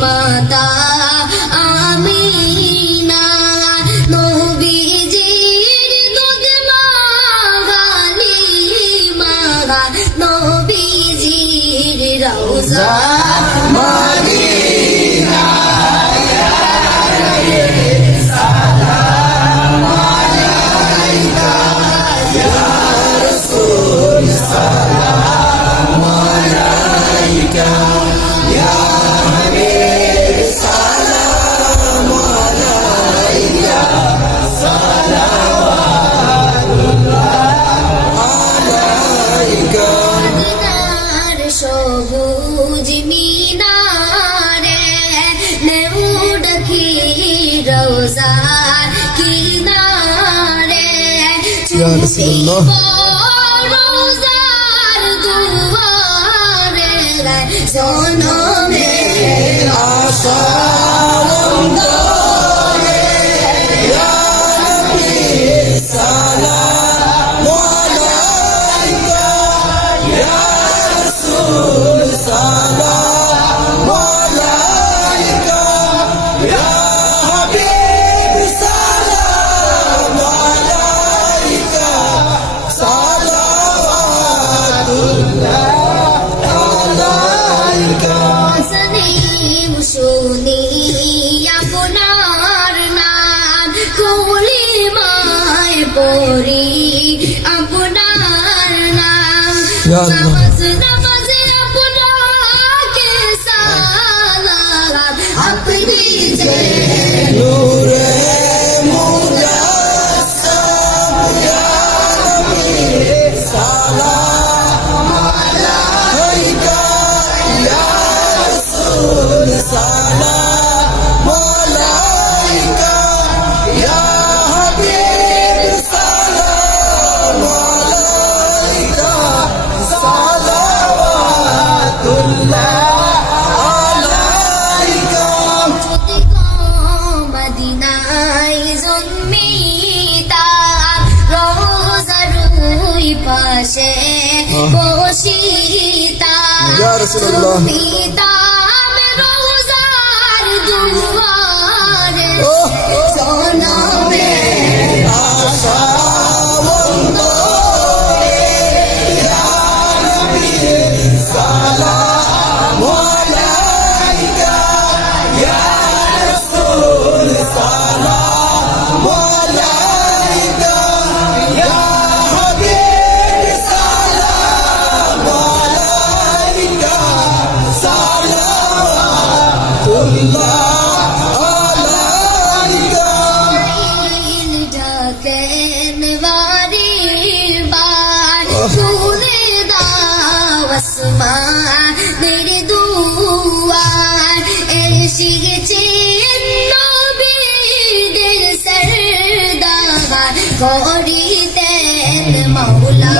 মাতা আমিনা নবীজির দুধ মাগালি মাগা নবীজির রওজা মদিনা ইয়া নবী সালাম আলাইকা ইয়া রাসূল সালাম আলাইকা ইয়া হাবিব সালাম আলাইকা সালাওয়াতুল্লাহ আলাইকা মদিনার সবুজ মিনারে নেউ ডাকি রওজার কিনারে ইয়া রাসূলুল্লাহ রওজার দুয়ারে জনমে আশা অন্তরে ইয়া নবী সালাম আলাইকা ইয়া রাসূল সালাম আলাইকা ইয়া হাবিব সালাম আলাইকা সালাওয়াতুল্লাহ আলাইকা সনিম শুনি আপনার নাম কলিমায় পড়ি আপনার নাম ইয়া আল্লাহ। নামাজে আপনাকে সালাম আপনি যে নূরে মুজাসসাম ইয়া নবী সালাম আলাইকা ইয়া রাসূল সালাম আলাইকা ইয়া হাবিব সালাম আলাইকা সালাওয়াতুল্লাহ আলাইকা যদি গো মদিনায় জন্মিতাম রোজার ওই পাশে বসিতাম ইয়া রাসূলুল্লাহ। জন্মিতাম রোজার দুয়ারে জনমে আশা অন্তরে ইয়া নবী সালাম আলাইকা ইয়া রাসূল সালাম আলাইকা ইয়া হাবিব সালাম আলাইকা সালাওয়াতুল্লাহ আলাইকা দিল ডাকেন বারে বার শুনে দাও আসমানের দুয়ার এসেছেন নবীদের সরদার করিতেন মাওলা